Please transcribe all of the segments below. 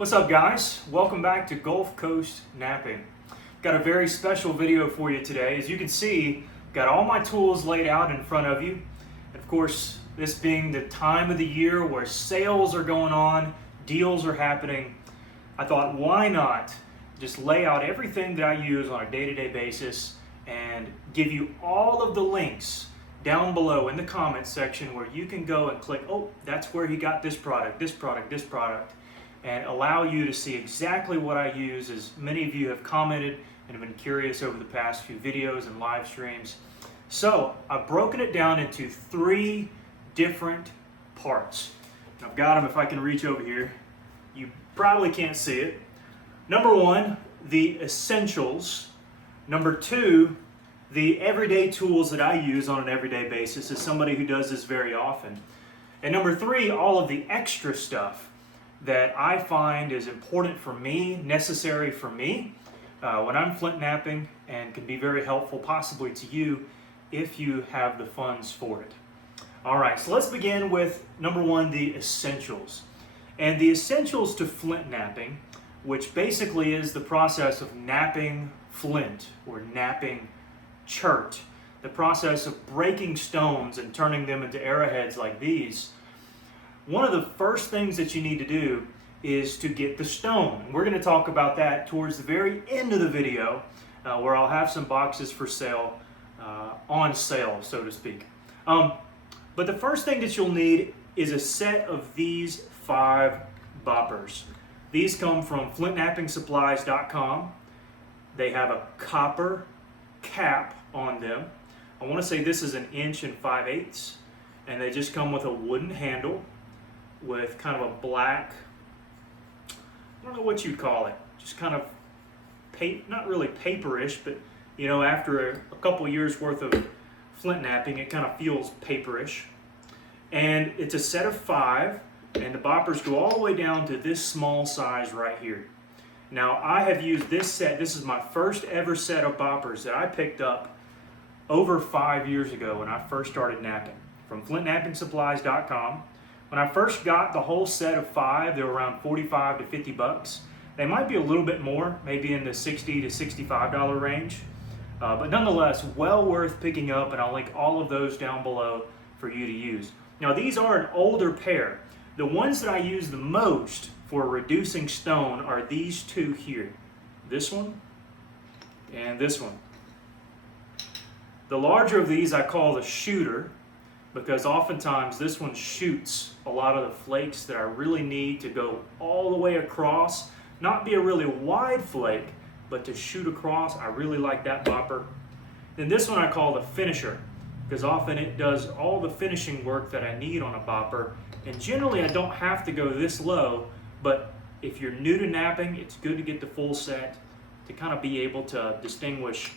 What's up, guys? Welcome back to Gulf Coast Napping. Got a very special video for you today. As you can see, got all my tools laid out in front of you. Of course, this being the time of the year where sales are going on, deals are happening, I thought, why not just lay out everything that I use on a day-to-day basis and give you all of the links down below in the comments section where you can go and click, oh, that's where he got this product, this product, this product, and allow you to see exactly what I use, as many of you have commented and have been curious over the past few videos and live streams. So I've broken it down into 3 different parts. And I've got them, if I can reach over here. You probably can't see it. Number 1, the essentials. Number 2, the everyday tools that I use on an everyday basis as somebody who does this very often. And number 3, all of the extra stuff that I find is important for me, necessary for me, when I'm flintnapping, and can be very helpful possibly to you if you have the funds for it. All right, so let's begin with number 1, the essentials. And the essentials to flintnapping, which basically is the process of napping flint or napping chert, the process of breaking stones and turning them into arrowheads like these. One of the first things that you need to do is to get the stone. We're going to talk about that towards the very end of the video, where I'll have some boxes for sale, on sale, so to speak. But the first thing that you'll need is a set of these 5 boppers. These come from FlintnappingSupplies.com. They have a copper cap on them. I want to say this is 1 5/8", and they just come with a wooden handle with kind of a black, I don't know what you'd call it, just kind of, not really paperish, but you know, after a couple years worth of flint napping, it kind of feels paperish. And it's a set of 5, and the boppers go all the way down to this small size right here. Now, I have used this set, this is my first ever set of boppers that I picked up over 5 years ago when I first started napping, from FlintnappingSupplies.com. When I first got the whole set of 5, they were around $45 to $50. They might be a little bit more, maybe in the $60 to $65 range, but nonetheless, well worth picking up, and I'll link all of those down below for you to use. Now, these are an older pair. The ones that I use the most for reducing stone are these 2 here. This one and this one. The larger of these I call the shooter, because oftentimes this one shoots a lot of the flakes that I really need to go all the way across. Not be a really wide flake, but to shoot across. I really like that bopper. Then this one I call the finisher, because often it does all the finishing work that I need on a bopper. And generally I don't have to go this low, but if you're new to napping, it's good to get the full set to kind of be able to distinguish,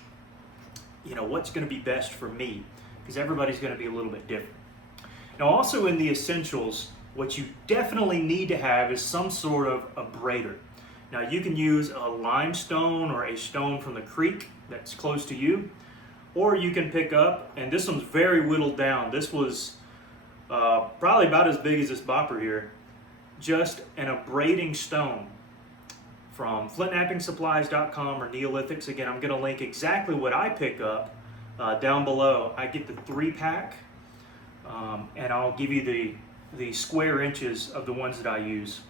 you know, what's going to be best for me, because everybody's going to be a little bit different. Now, also in the essentials, what you definitely need to have is some sort of abrader. Now, you can use a limestone or a stone from the creek that's close to you, or you can pick up, and this one's very whittled down. This was probably about as big as this bopper here, just an abrading stone from FlintnappingSupplies.com or Neolithics. Again, I'm going to link exactly what I pick up down below. I get the 3-pack, and I'll give you the square inches of the ones that I use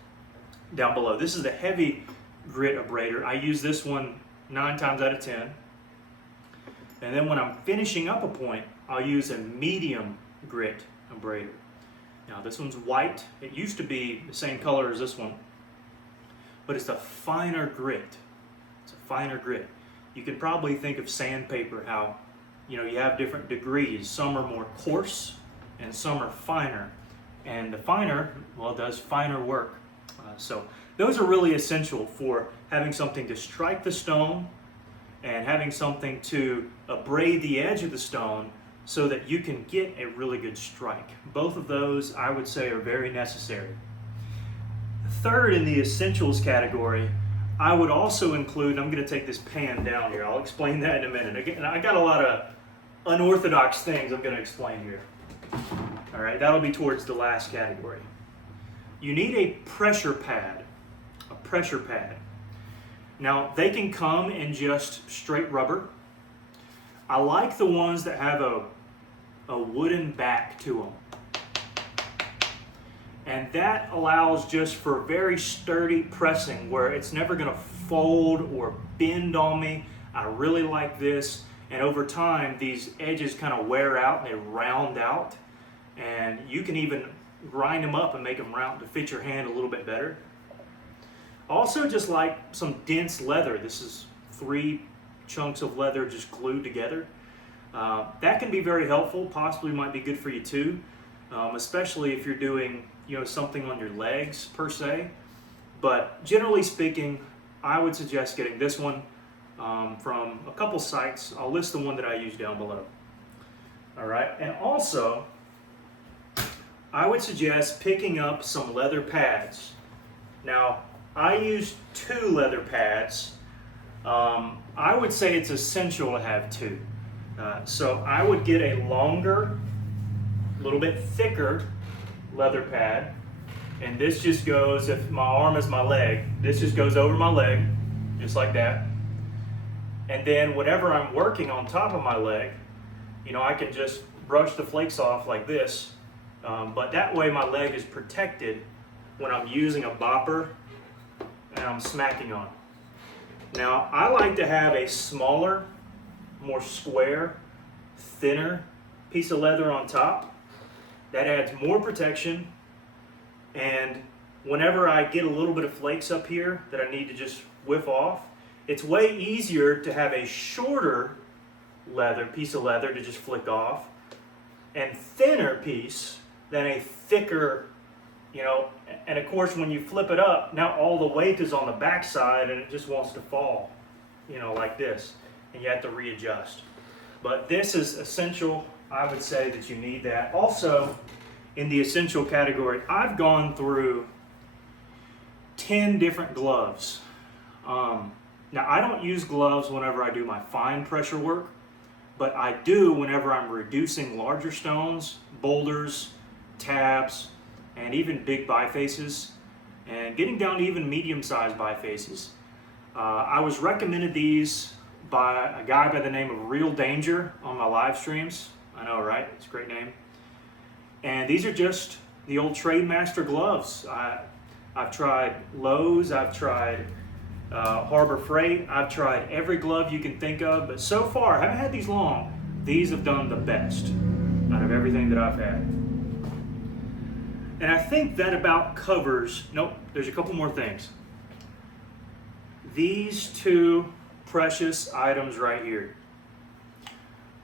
down below. This is the heavy grit abrader. I use this one 9 times out of 10. And then when I'm finishing up a point, I'll use a medium grit abrader. Now, this one's white. It used to be the same color as this one, but it's a finer grit. It's a finer grit. You could probably think of sandpaper, how, you know, you have different degrees. Some are more coarse and some are finer. And the finer, well, does finer work. So those are really essential for having something to strike the stone and having something to abrade the edge of the stone so that you can get a really good strike. Both of those, I would say, are very necessary. Third in the essentials category, I would also include, and I'm going to take this pan down here, I'll explain that in a minute. Again, I got a lot of unorthodox things I'm going to explain here. All right, that'll be towards the last category. You need a pressure pad. A pressure pad. Now, they can come in just straight rubber. I like the ones that have a wooden back to them. And that allows just for very sturdy pressing where it's never gonna fold or bend on me. I really like this. And over time, these edges kind of wear out and they round out. And you can even grind them up and make them round to fit your hand a little bit better. Also, just like some dense leather. This is 3 chunks of leather just glued together. That can be very helpful, possibly might be good for you too, especially if you're doing something on your legs per se. But generally speaking, I would suggest getting this one from a couple sites. I'll list the one that I use down below. All right, and also I would suggest picking up some leather pads. Now, I use 2 leather pads. I would say it's essential to have 2. So I would get a longer, a little bit thicker leather pad. And this just goes, if my arm is my leg, this just goes over my leg, just like that. And then whatever I'm working on top of my leg, I can just brush the flakes off like this. But that way my leg is protected when I'm using a bopper and I'm smacking on. Now, I like to have a smaller, more square, thinner piece of leather on top. That adds more protection, and whenever I get a little bit of flakes up here that I need to just whiff off, it's way easier to have a shorter piece of leather to just flick off, and thinner piece than a thicker, and of course when you flip it up, now all the weight is on the back side and it just wants to fall, like this, and you have to readjust. But this is essential. I would say that you need that. Also, in the essential category, I've gone through 10 different gloves. Now, I don't use gloves whenever I do my fine pressure work, but I do whenever I'm reducing larger stones, boulders, tabs, and even big bifaces, and getting down to even medium-sized bifaces. I was recommended these by a guy by the name of Real Danger on my live streams. I know, right? It's a great name. And these are just the old Trademaster gloves. I've tried Lowe's, I've tried Harbor Freight, I've tried every glove you can think of, but so far, I haven't had these long. These have done the best out of everything that I've had. And I think that about covers, nope, there's a couple more things. These 2 precious items right here.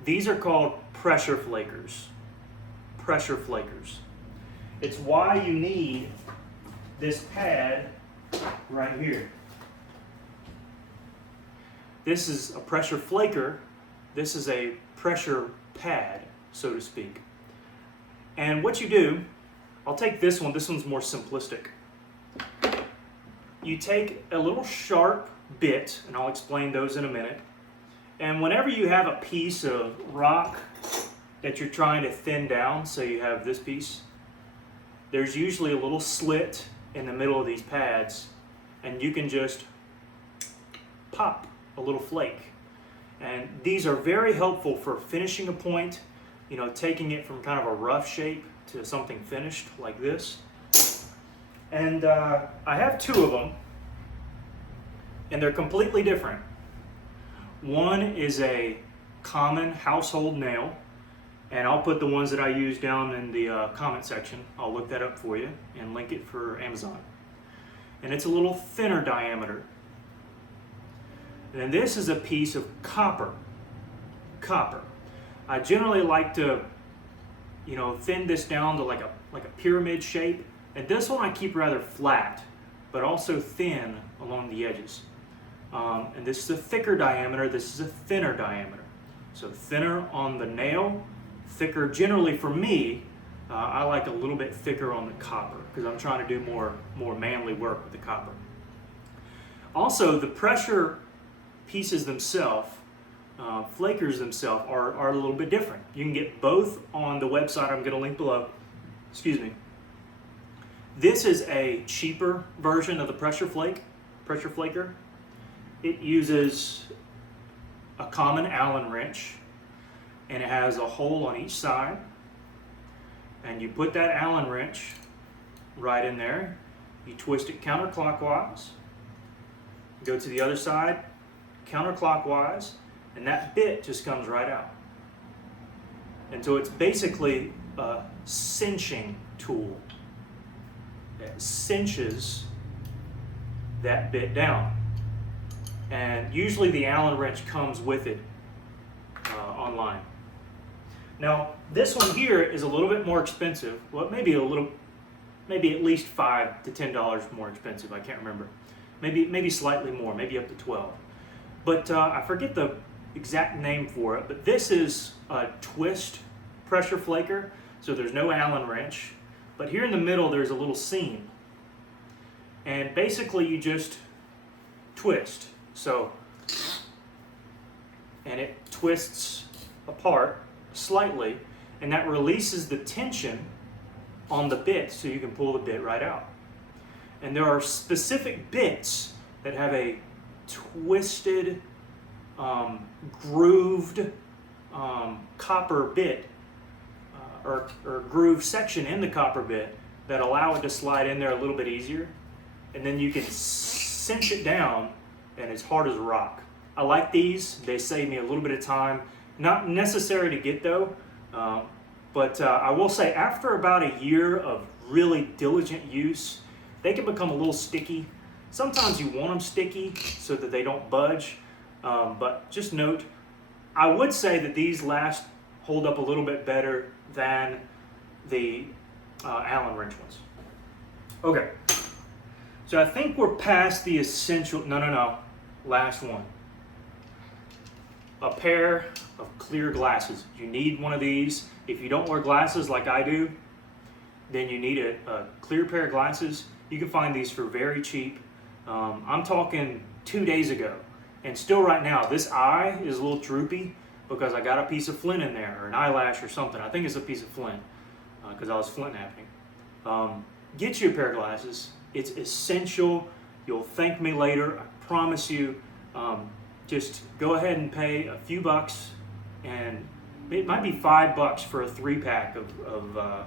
These are called pressure flakers. Pressure flakers. It's why you need this pad right here. This is a pressure flaker. This is a pressure pad, so to speak. And what you do, I'll take this one. This one's more simplistic. You take a little sharp bit, and I'll explain those in a minute. And whenever you have a piece of rock that you're trying to thin down, so you have this piece, there's usually a little slit in the middle of these pads, and you can just pop a little flake. And these are very helpful for finishing a point, taking it from kind of a rough shape to something finished like this. And I have 2 of them, and they're completely different. One is a common household nail, and I'll put the ones that I use down in the comment section. I'll look that up for you and link it for Amazon. And it's a little thinner diameter. And then this is a piece of copper. Copper. I generally like to, thin this down to like a pyramid shape. And this one I keep rather flat, but also thin along the edges. And this is a thicker diameter, this is a thinner diameter. So thinner on the nail, thicker generally for me, I like a little bit thicker on the copper because I'm trying to do more manly work with the copper. Also, the pressure pieces themselves, flakers themselves, are a little bit different. You can get both on the website I'm going to link below. Excuse me. This is a cheaper version of the pressure flake. pressure flaker. It uses a common Allen wrench, and it has a hole on each side. And you put that Allen wrench right in there. You twist it counterclockwise. Go to the other side, counterclockwise, and that bit just comes right out. And so it's basically a cinching tool that cinches that bit down. And usually the Allen wrench comes with it online. Now, this one here is a little bit more expensive. Well, maybe at least $5 to $10 more expensive. I can't remember. Maybe slightly more, maybe up to 12. But I forget the exact name for it. But this is a twist pressure flaker, so there's no Allen wrench. But here in the middle, there's a little seam, and basically you just twist. So, and it twists apart slightly, and that releases the tension on the bit, so you can pull the bit right out. And there are specific bits that have a twisted, grooved copper bit, or groove section in the copper bit that allow it to slide in there a little bit easier. And then you can cinch it down, and it's hard as a rock. I like these. They save me a little bit of time. Not necessary to get though, but I will say after about a year of really diligent use, they can become a little sticky. Sometimes you want them sticky so that they don't budge, but just note, I would say that these hold up a little bit better than the Allen wrench ones. Okay, so I think we're past the essential, no, last one. A pair of clear glasses. You need one of these. If you don't wear glasses like I do, then you need a clear pair of glasses. You can find these for very cheap. I'm talking 2 days ago, and still right now, this eye is a little droopy because I got a piece of flint in there, or an eyelash or something. I think it's a piece of flint because I was flintnapping. Get you a pair of glasses. It's essential. You'll thank me later, I promise you. Just go ahead and pay a few bucks, and it might be $5 for a 3-pack of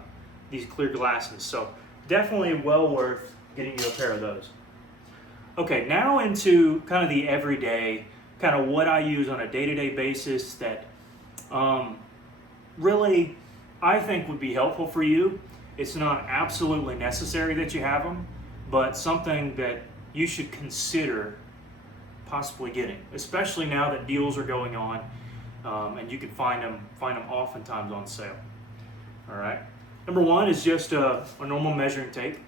these clear glasses. So definitely well worth getting you a pair of those. Okay, now into kind of the everyday, kind of what I use on a day-to-day basis that really I think would be helpful for you. It's not absolutely necessary that you have them, but something that you should consider possibly getting, especially now that deals are going on, and you can find them oftentimes on sale. All right. Number one is just a normal measuring tape.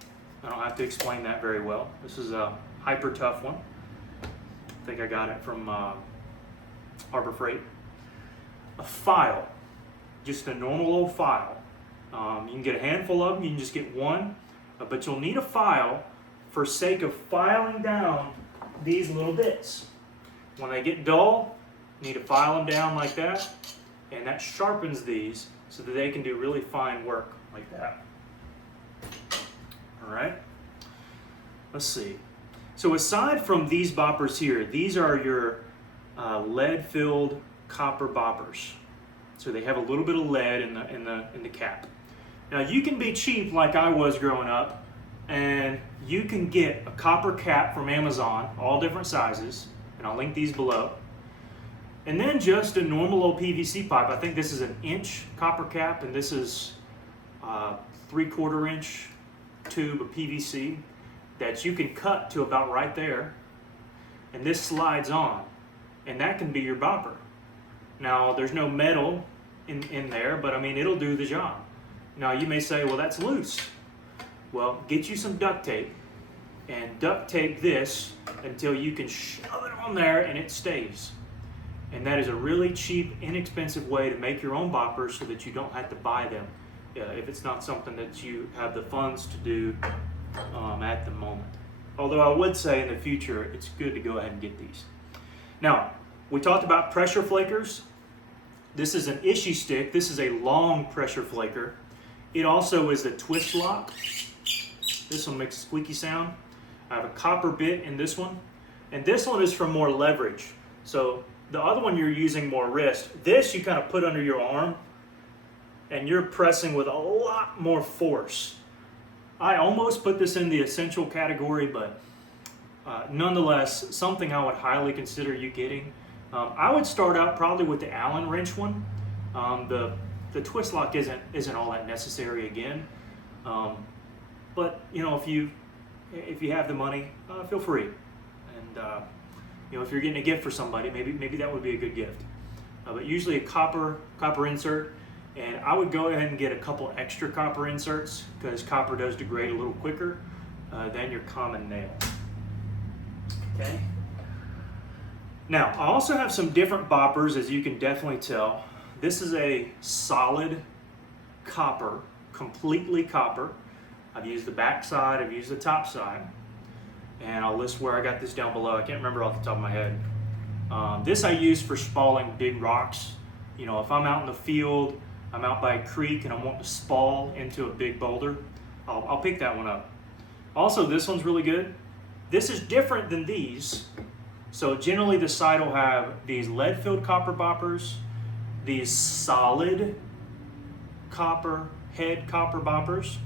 I don't have to explain that very well. This is a hyper tough one. I think I got it from Harbor Freight. A file, just a normal old file. You can get a handful of them. You can just get one, but you'll need a file for sake of filing down these little bits. When they get dull, you need to file them down like that, and that sharpens these so that they can do really fine work like that. All right, let's see. So aside from these boppers here, these are your lead-filled copper boppers. So they have a little bit of lead in the cap. Now you can be cheap like I was growing up, and you can get a copper cap from Amazon, all different sizes, and I'll link these below. And then just a normal old PVC pipe. I think this is an inch copper cap, and this is a 3/4 inch tube of PVC that you can cut to about right there, and this slides on, and that can be your bopper. Now there's no metal in there, but I mean it'll do the job. Now you may say, well, that's loose. Well, get you some duct tape and duct tape this until you can shove it on there and it stays. And that is a really cheap, inexpensive way to make your own boppers so that you don't have to buy them if it's not something that you have the funds to do at the moment. Although I would say in the future, it's good to go ahead and get these. Now, we talked about pressure flakers. This is an Ishi stick. This is a long pressure flaker. It also is a twist lock. This one makes a squeaky sound. I have a copper bit in this one, and this one is for more leverage. So the other one you're using more wrist. This you kind of put under your arm, and you're pressing with a lot more force. I almost put this in the essential category, but nonetheless, something I would highly consider you getting. I would start out probably with the Allen wrench one. The twist lock isn't all that necessary again, but you know, if you have the money, feel free. And you know, if you're getting a gift for somebody, maybe that would be a good gift. But usually a copper insert, and I would go ahead and get a couple extra copper inserts because copper does degrade a little quicker than your common nail. Okay. Now, I also have some different boppers, as you can definitely tell. This is a solid copper, completely copper. I've used the back side, I've used the top side, and I'll list where I got this down below. I can't remember off the top of my head. This I use for spalling big rocks. You know, if I'm out in the field, I'm out by a creek and I want to spall into a big boulder, I'll pick that one up. Also, this one's really good. This is different than these. So generally the side will have these lead-filled copper boppers, these solid copper head copper boppers,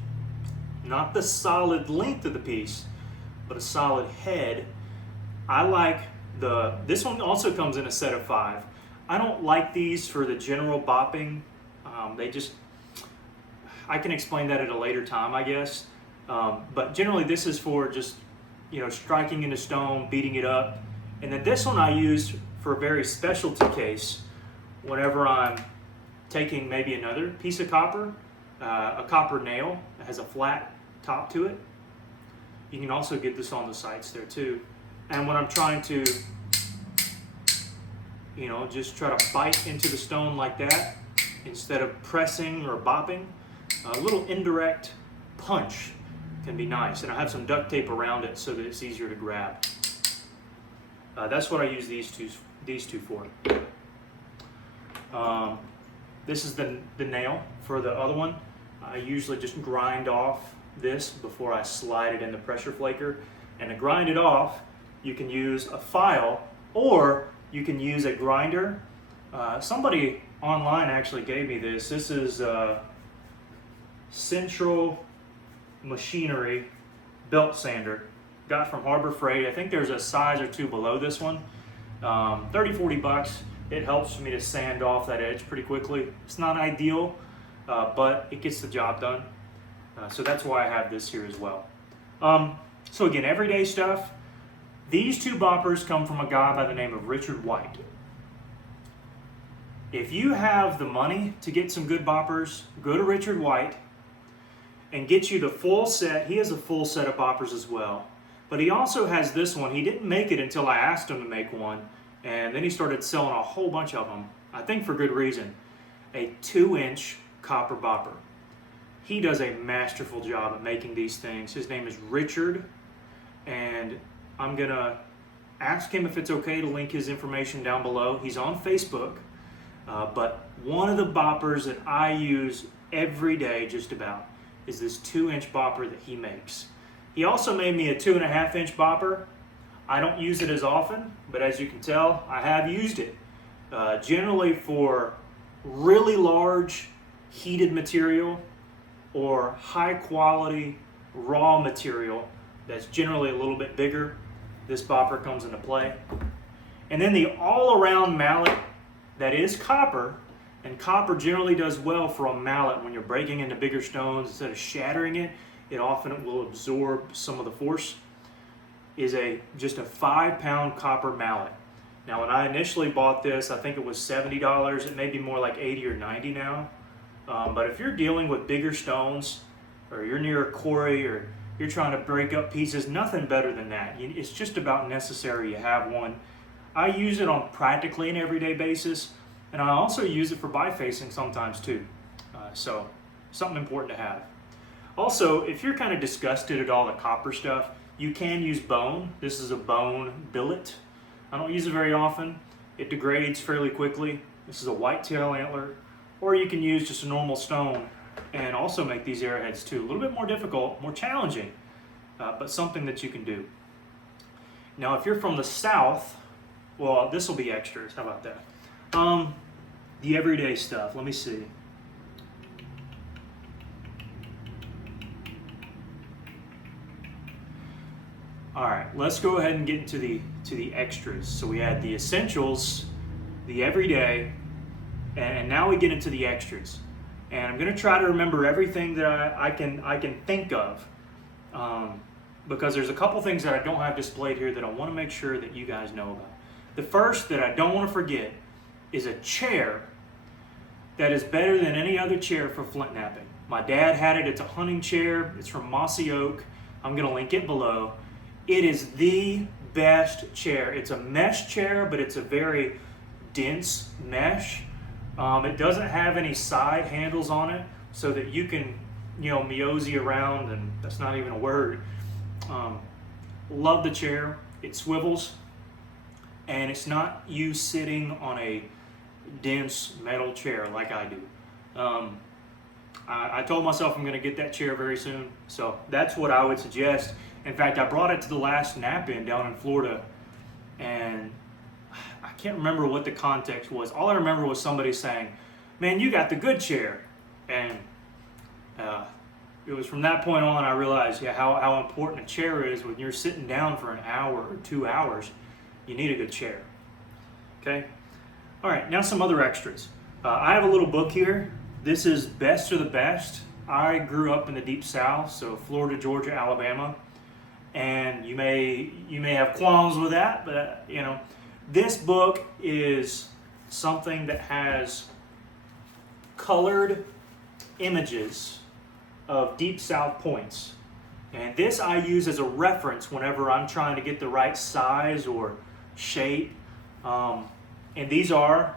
not the solid length of the piece, but a solid head. I like this one also comes in a set of 5. I don't like these for the general bopping. I can explain that at a later time, I guess. But generally this is for just, you know, striking into stone, beating it up. And then this one I use for a very specialty case whenever I'm taking maybe another piece of copper, a copper nail that has a flat top to it. You can also get this on the sights there too. And when I'm trying to, you know, just try to bite into the stone like that, instead of pressing or bopping, a little indirect punch can be nice. And I have some duct tape around it so that it's easier to grab. That's what I use these two for. This is the nail for the other one. I usually just grind off this before I slide it in the pressure flaker. And to grind it off, you can use a file or you can use a grinder. Somebody online actually gave me this. This is Central Machinery belt sander. Got from Harbor Freight. I think there's a size or 2 below this one. 30-40 bucks. It helps me to sand off that edge pretty quickly. It's not ideal, but it gets the job done. So that's why I have this here as well. So again, everyday stuff. These 2 boppers come from a guy by the name of Richard White. If you have the money to get some good boppers, go to Richard White and get you the full set. He has a full set of boppers as well. But he also has this one. He didn't make it until I asked him to make one. And then he started selling a whole bunch of them. I think for good reason. A 2-inch copper bopper. He does a masterful job at making these things. His name is Richard. And I'm going to ask him if it's okay to link his information down below. He's on Facebook. But one of the boppers that I use every day just about is this 2-inch bopper that he makes. He also made me a 2.5-inch bopper. I don't use it as often, but as you can tell, I have used it. Generally for really large heated material or high quality raw material that's generally a little bit bigger, this bopper comes into play. And then the all-around mallet that is copper, and copper generally does well for a mallet when you're breaking into bigger stones. Instead of shattering it, it often will absorb some of the force, is just a 5-pound copper mallet. Now when I initially bought this, I think it was $70. It may be more like 80 or 90 now. But if you're dealing with bigger stones, or you're near a quarry, or you're trying to break up pieces, nothing better than that. It's just about necessary you have one. I use it on practically an everyday basis, and I also use it for bifacing sometimes too. So something important to have. Also, if you're kind of disgusted at all the copper stuff, you can use bone. This is a bone billet. I don't use it very often. It degrades fairly quickly. This is a whitetail antler. Or you can use just a normal stone and also make these arrowheads too. A little bit more difficult, more challenging, but something that you can do. Now, if you're from the South, well, this will be extras. How about that? The everyday stuff. Let me see. All right, let's go ahead and get into the extras. So we had the essentials, the everyday, and now we get into the extras. And I'm going to try to remember everything that I can think of, because there's a couple things that I don't have displayed here that I want to make sure that you guys know about. The first that I don't want to forget is a chair that is better than any other chair for flintnapping. My dad had it. It's a hunting chair. It's from Mossy Oak. I'm going to link it below. It is the best chair. It's a mesh chair, but it's a very dense mesh. It doesn't have any side handles on it so that you can, mosey around, and that's not even a word. Love the chair. It swivels, and it's not you sitting on a dense metal chair like I do. I told myself I'm going to get that chair very soon, so that's what I would suggest. In fact, I brought it to the last nap-in down in Florida, and I can't remember what the context was. All I remember was somebody saying, "Man, you got the good chair." And it was from that point on I realized how important a chair is when you're sitting down for an hour or 2 hours. You need a good chair. Okay? All right, now some other extras. I have a little book here. This is Best of the Best. I grew up in the Deep South, so Florida, Georgia, Alabama. And you may have qualms with that, but this book is something that has colored images of Deep South points. And this I use as a reference whenever I'm trying to get the right size or shape. And these are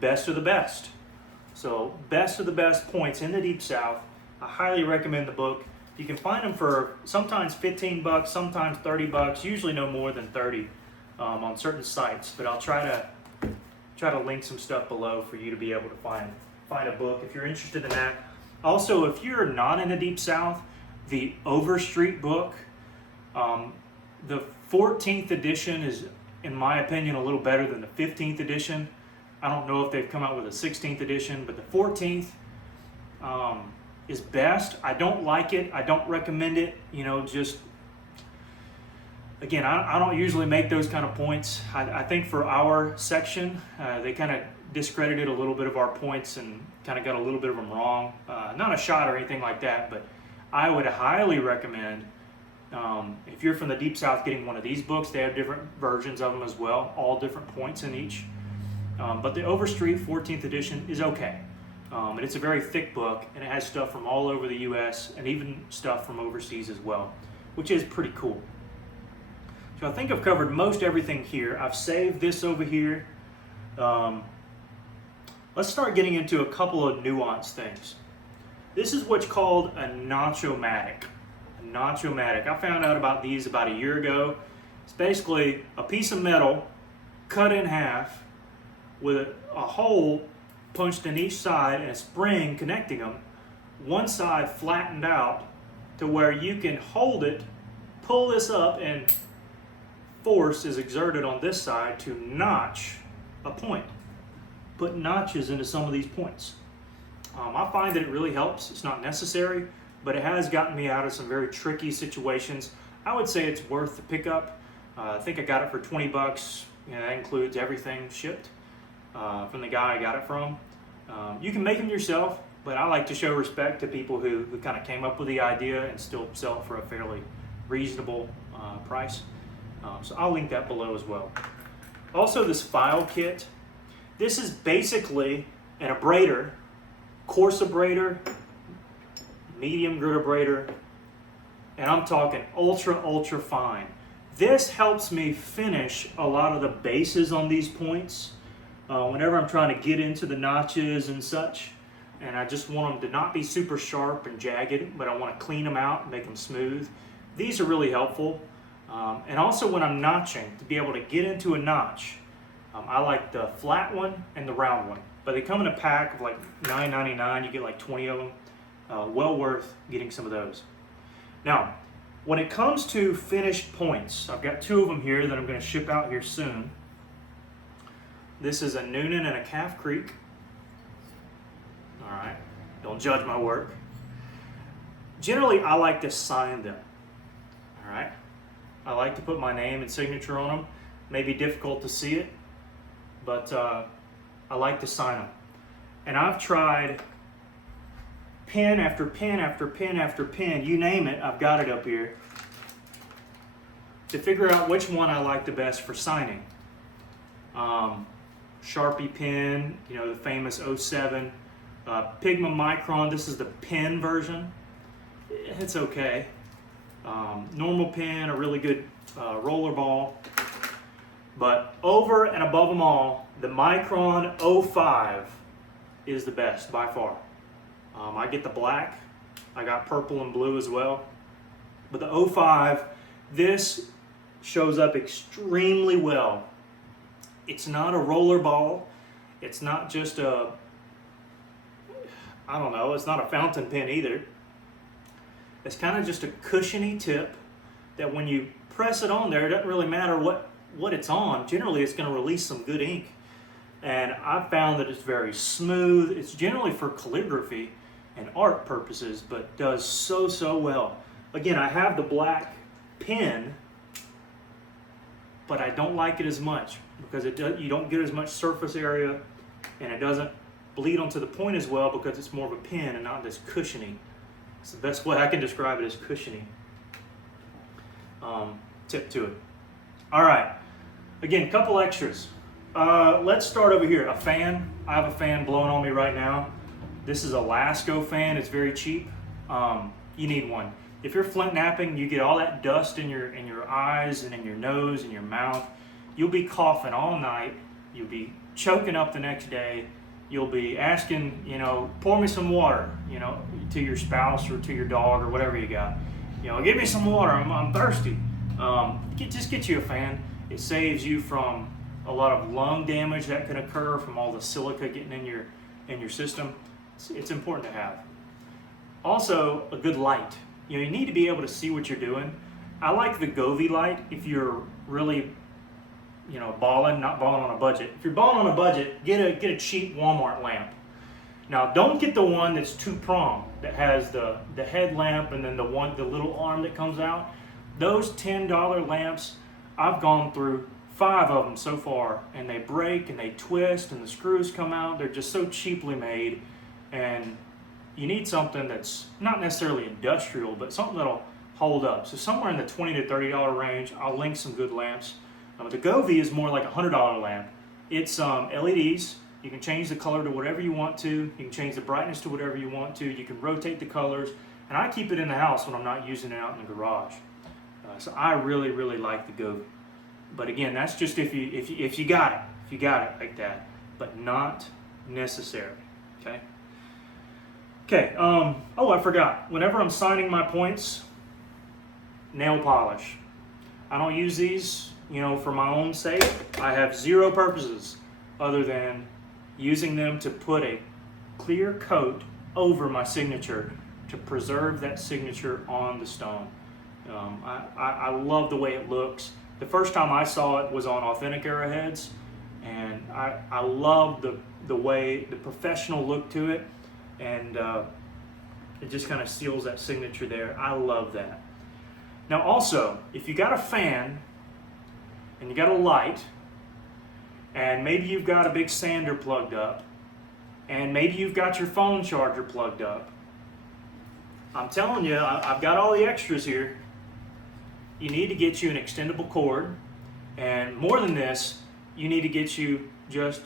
best of the best. So best of the best points in the Deep South. I highly recommend the book. You can find them for sometimes $15, sometimes $30, usually no more than 30 on certain sites. But I'll try to link some stuff below for you to be able to find a book if you're interested in that. Also, if you're not in the Deep South, the Overstreet book, the 14th edition is, in my opinion, a little better than the 15th edition. I don't know if they've come out with a 16th edition, but the 14th is best. I don't like it. I don't recommend it. Again, I don't usually make those kind of points. I think for our section, they kind of discredited a little bit of our points and kind of got a little bit of them wrong. Not a shot or anything like that, but I would highly recommend, if you're from the Deep South, getting one of these books. They have different versions of them as well, all different points in each. But the Overstreet 14th edition is okay. And it's a very thick book, and it has stuff from all over the U.S. and even stuff from overseas as well, which is pretty cool. So I think I've covered most everything here. I've saved this over here. Let's start getting into a couple of nuanced things. This is what's called a Notch-O-Matic. A Notch-O-Matic. I found out about these about a year ago. It's basically a piece of metal cut in half with a hole punched in each side and a spring connecting them. One side flattened out to where you can hold it, pull this up, and force is exerted on this side to notch a point. Put notches into some of these points. I find that it really helps. It's not necessary, but it has gotten me out of some very tricky situations. I would say it's worth the pickup. I think I got it for $20. That includes everything shipped from the guy I got it from. You can make them yourself, but I like to show respect to people who kind of came up with the idea and still sell it for a fairly reasonable price. So I'll link that below as well. Also, this file kit. This is basically an abrader, coarse abrader, medium grit abrader, and I'm talking ultra fine. This helps me finish a lot of the bases on these points whenever I'm trying to get into the notches and such, and I just want them to not be super sharp and jagged, but I want to clean them out and make them smooth. These are really helpful. And also when I'm notching, to be able to get into a notch, I like the flat one and the round one. But they come in a pack of like $9.99. You get like 20 of them. Well worth getting some of those. Now, When it comes to finished points, I've got 2 of them here that I'm going to ship out here soon. This is a Noonan and a Calf Creek. All right, don't judge my work. Generally, I like to sign them. All right, I like to put my name and signature on them. May be difficult to see it, but I like to sign them. And I've tried pen after pen after pen after pen, you name it, I've got it up here, to figure out which one I like the best for signing. Sharpie pen, you know, the famous 07. Pigma Micron, this is the pen version. It's okay. Normal pen, a really good roller ball. But over and above them all, the Micron 05 is the best by far. I get the black, I got purple and blue as well. But the 05, this shows up extremely well. It's not a roller ball. It's not just a, I don't know, it's not a fountain pen either. It's kind of just a cushiony tip that when you press it on there, it doesn't really matter what it's on. Generally, it's going to release some good ink. And I've found that it's very smooth. It's generally for calligraphy and art purposes, but does so well. Again, I have the black pen, but I don't like it as much because you don't get as much surface area, and it doesn't bleed onto the point as well because it's more of a pen and not this cushiony. It's the best way I can describe it, as cushiony tip to it. All right, again, couple extras. Let's start over here. A fan. I have a fan blowing on me right now. This is a Lasco fan. It's very cheap. You need one. If you're Flintnapping, you get all that dust in your eyes and in your nose and your mouth. You'll be coughing all night. You'll be choking up the next day. You'll be asking, you know, pour me some water, you know, to your spouse or to your dog or whatever you got. You know, give me some water. I'm thirsty. Just get you a fan. It saves you from a lot of lung damage that can occur from all the silica getting in your system. It's important to have. Also, a good light. You know, you need to be able to see what you're doing. I like the Gobee Light if you're really, you know, not balling on a budget. If you're balling on a budget, get a cheap Walmart lamp. Now, don't get the one that's 2-pronged, that has the headlamp and then the little arm that comes out. Those $10 lamps, I've gone through 5 of them so far, and they break and they twist and the screws come out. They're just so cheaply made, and you need something that's not necessarily industrial, but something that'll hold up. So somewhere in the $20 to $30 range, I'll link some good lamps. The Gobee is more like a $100 lamp. It's LEDs. You can change the color to whatever you want to. You can change the brightness to whatever you want to. You can rotate the colors. And I keep it in the house when I'm not using it out in the garage. So I really like the Gobee. But again, that's just if you got it. If you got it like that. But not necessary. Okay? Okay, oh, I forgot. Whenever I'm signing my points, nail polish. I don't use these, you know, for my own sake. I have 0 purposes other than using them to put a clear coat over my signature to preserve that signature on the stone. I love the way it looks. The first time I saw it was on authentic Arrowheads, and I love the way, the professional look to it, and it just kind of seals that signature there. I love that. Now also, if you got a fan and you got a light, and maybe you've got a big sander plugged up, and maybe you've got your phone charger plugged up, I'm telling you, I've got all the extras here. You need to get you an extendable cord, and more than this, you need to get you just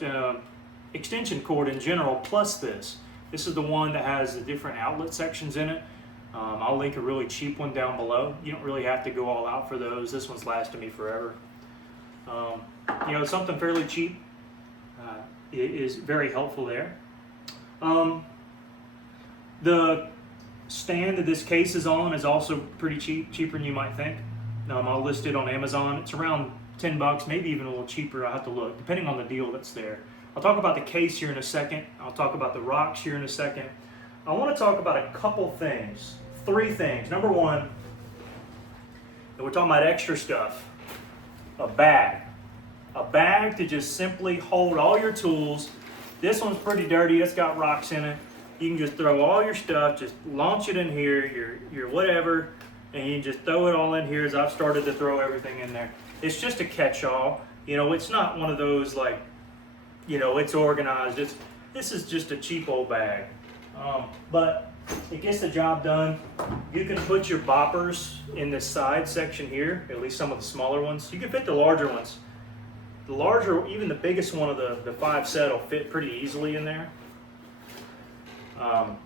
extension cord in general plus this. This is the one that has the different outlet sections in it. I'll link a really cheap one down below. You don't really have to go all out for those. This one's lasted me forever. You know, something fairly cheap is very helpful there. The stand that this case is on is also pretty cheap, cheaper than you might think. I'll list it on Amazon. It's around $10, maybe even a little cheaper. I'll have to look, depending on the deal that's there. I'll talk about the case here in a second. I'll talk about the rocks here in a second. I want to talk about a couple things, 3 things. Number one, And we're talking about extra stuff. A bag. A bag to just simply hold all your tools. This one's pretty dirty, it's got rocks in it. You can just throw all your stuff, just launch it in here, your whatever, and you just throw it all in here as I've started to throw everything in there. It's just a catch-all. You know, it's not one of those like, you know, it's organized. This is just a cheap old bag. But it gets the job done. You can put your boppers in this side section here, at least some of the smaller ones. You can fit the larger ones. The larger, even the biggest one of the 5 set will fit pretty easily in there. And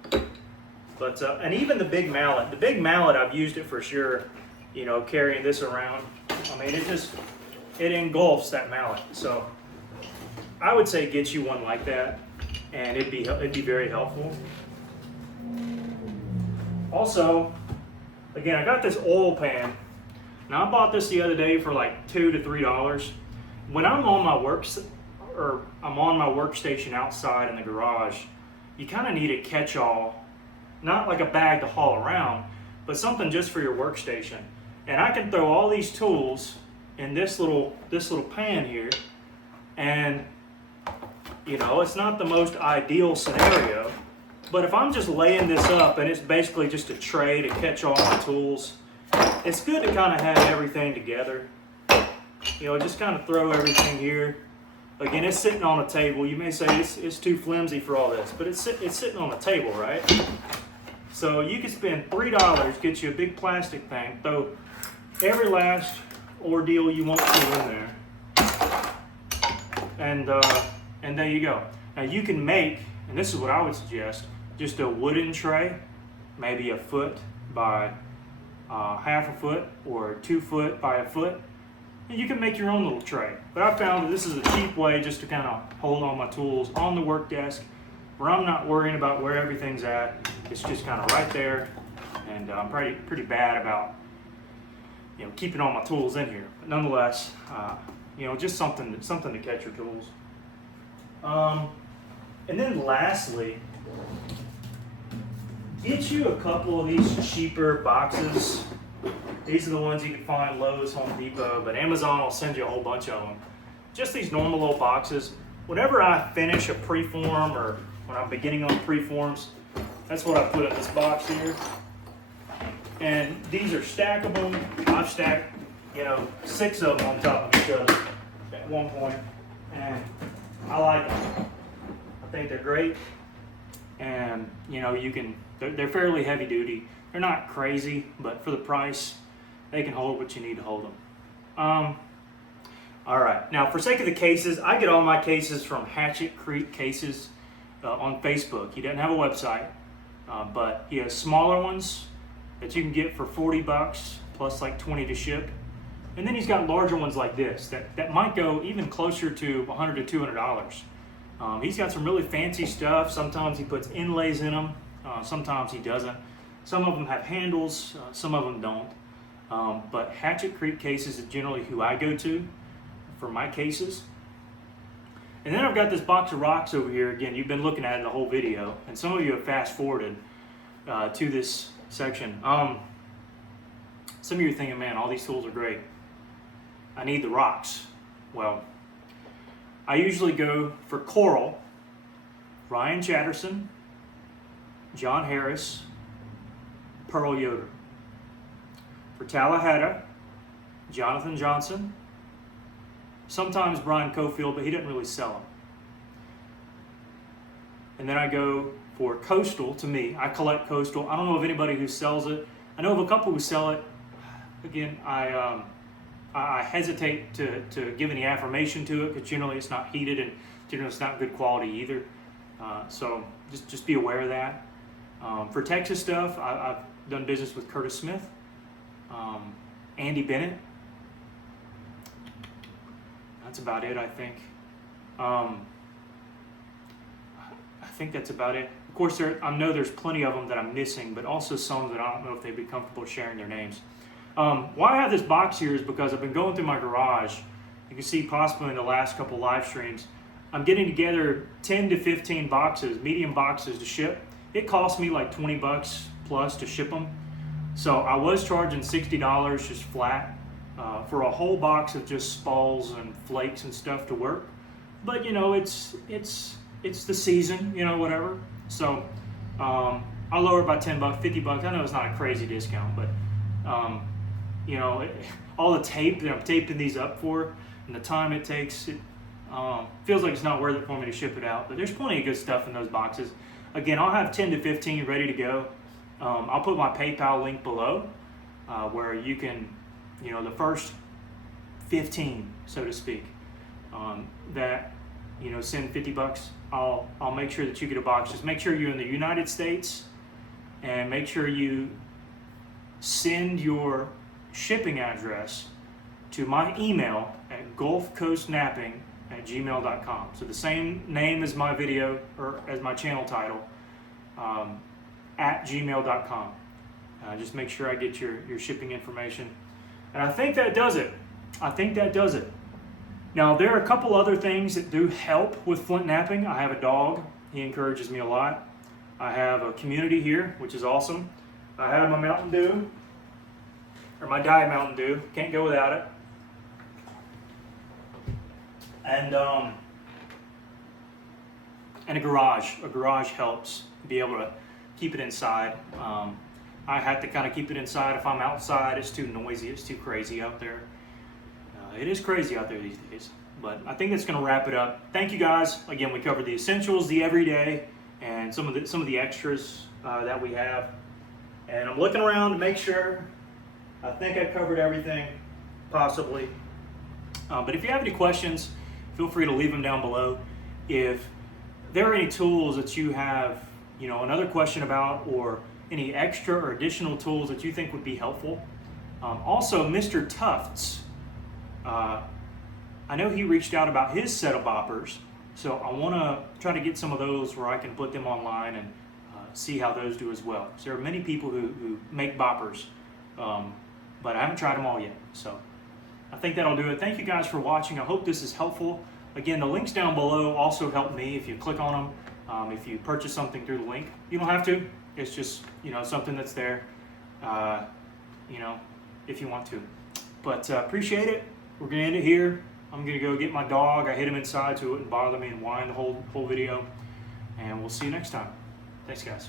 even the big mallet. The big mallet, I've used it for sure, you know, carrying this around. I mean, it engulfs that mallet. So I would say get you one like that, and it'd be very helpful. Also, again, I got this oil pan. Now I bought this the other day for like $2 to $3. When I'm on my workstation outside in the garage, you kind of need a catch-all, not like a bag to haul around, but something just for your workstation. And I can throw all these tools in this little pan here, and you know, it's not the most ideal scenario, but if I'm just laying this up and it's basically just a tray to catch all my tools, it's good to kind of have everything together. You know, just kind of throw everything here. Again, it's sitting on a table. You may say it's too flimsy for all this, but it's sitting on a table, right? So you can spend $3, get you a big plastic thing, throw every last ordeal you want to in there, and there you go. Now you can make, and this is what I would suggest, just a wooden tray, maybe 1 foot by half a foot, or 2 foot by 1 foot. And you can make your own little tray. But I found that this is a cheap way just to kind of hold all my tools on the work desk, where I'm not worrying about where everything's at. It's just kind of right there, and I'm pretty bad about, you know, keeping all my tools in here. But nonetheless, you know, just something to catch your tools. And then lastly, get you a couple of these cheaper boxes. These are the ones you can find Lowe's, Home Depot, but Amazon will send you a whole bunch of them. Just these normal old boxes. Whenever I finish a preform, or when I'm beginning on preforms, that's what I put in this box here. And these are stackable. I've stacked, you know, 6 of them on top of each other at one point, and I like them. I think they're great, and you know, they're fairly heavy duty. They're not crazy, but for the price, they can hold what you need to hold them. All right, now for sake of the cases, I get all my cases from Hatchet Creek Cases on Facebook. He doesn't have a website, but he has smaller ones that you can get for $40 plus like 20 to ship. And then he's got larger ones like this that might go even closer to $100 to $200. He's got some really fancy stuff. Sometimes he puts inlays in them, sometimes he doesn't. Some of them have handles, some of them don't. But Hatchet Creek Cases is generally who I go to for my cases. And then I've got this box of rocks over here. Again, you've been looking at it the whole video, and some of you have fast forwarded to this section. Some of you are thinking, man, all these tools are great. I need the rocks. Well, I usually go for Coral, Ryan Chatterson, John Harris, Pearl Yoder. For Tallahassee, Jonathan Johnson, sometimes Brian Cofield, but he doesn't really sell them. And then I go for Coastal. To me, I collect Coastal. I don't know of anybody who sells it. I know of a couple who sell it. Again, I hesitate to give any affirmation to it because generally it's not heated and generally it's not good quality either. So just be aware of that. For Texas stuff, I've done business with Curtis Smith, Andy Bennett. That's about it, I think. I think that's about it. Of course, I know there's plenty of them that I'm missing, but also some that I don't know if they'd be comfortable sharing their names. Why I have this box here is because I've been going through my garage. You can see possibly in the last couple live streams, I'm getting together 10 to 15 boxes, medium boxes to ship. It costs me like $20 plus to ship them. So I was charging $60 just flat for a whole box of just spalls and flakes and stuff to work. But you know, it's the season, you know, whatever. So I lowered by 10 bucks, 50 bucks. I know it's not a crazy discount, but you know, all the tape that I'm taping these up for and the time it takes, it feels like it's not worth it for me to ship it out. But there's plenty of good stuff in those boxes. Again, I'll have 10 to 15 ready to go. I'll put my PayPal link below where you can, you know, the first 15, so to speak, that, you know, send 50 bucks. I'll make sure that you get a box. Just make sure you're in the United States and make sure you send your shipping address to my email at gulfcoastnapping@gmail.com. So the same name as my video or as my channel title, at gmail.com. Just make sure I get your shipping information. And I think that does it. Now, there are a couple other things that do help with Flintnapping. I have a dog. He encourages me a lot. I have a community here, which is awesome. I have my Mountain Dew, or my Diet Mountain Dew. Can't go without it. And a garage. A garage helps be able to keep it inside. I have to kind of keep it inside. If I'm outside, it's too noisy. It's too crazy out there. It is crazy out there these days. But I think that's going to wrap it up. Thank you guys. Again, we covered the essentials, the everyday, and some of the extras that we have. And I'm looking around to make sure. I think I covered everything, possibly. But if you have any questions, feel free to leave them down below. If there are any tools that you have, you know, another question about, or any extra or additional tools that you think would be helpful. Also, Mr. Tufts, I know he reached out about his set of boppers, so I want to try to get some of those where I can put them online and see how those do as well. So there are many people who make boppers, but I haven't tried them all yet. So I think that'll do it. Thank you guys for watching. I hope this is helpful. Again, the links down below also help me if you click on them. If you purchase something through the link, you don't have to. It's just, you know, something that's there, you know, if you want to. But appreciate it. We're going to end it here. I'm going to go get my dog. I hid him inside so it wouldn't bother me and whine the whole video. And we'll see you next time. Thanks, guys.